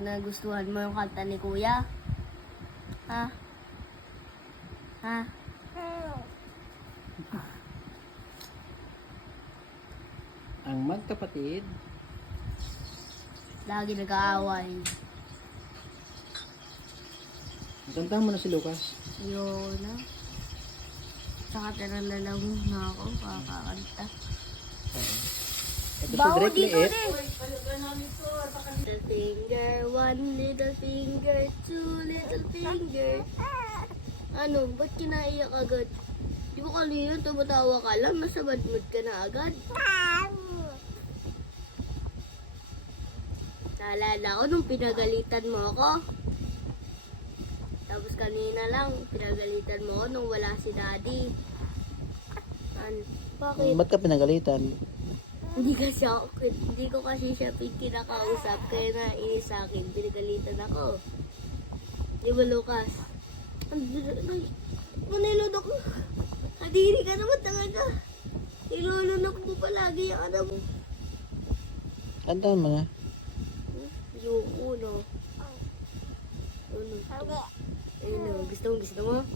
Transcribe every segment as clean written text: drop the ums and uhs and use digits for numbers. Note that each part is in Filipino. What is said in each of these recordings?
nagustuhan mo yung kanta ni Kuya? Ha? Ha? Ang magkapatid. Lagi nag-aaway. Kantahan mo na si Lucas. Yun na. Saka tinalala mo na ako, kakakanta. Ito si Bawo Drake dito Liit. din! Little finger, one little finger, two little finger. Ano, ba't kinaiyak agad? Di ba kanina tumatawa ka lang, nasa bad mood ka na agad? Naalala ko nung pinagalitan mo ako. Tapos kanina lang, pinagalitan mo ako nung wala si Daddy. Bakit? Ba't ka pinagalitan? Hindi ko kasi siya kinakausap, kaya nainis sa akin, pinagalitan ako. Di ba, Lucas? Manilod ako. Kadiri ka naman talaga. Nilulunok mo palagi yung ano mo. Kantahan mo na. Yung uno. Uno. Ayun, gusto mo?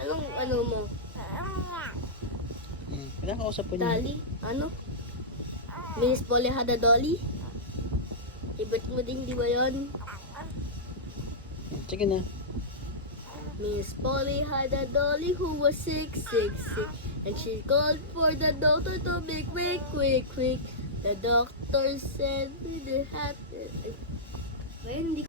Anong ano mo? Pinakausap ko niya. Dali? Ano? Miss Polly had a dolly? Ibat mo din, di ba yun? Sige na. Miss Polly had a dolly who was sick, sick, sick. And she called for the doctor to be quick, quick, quick. The doctor said with the hat. Ayun, hindi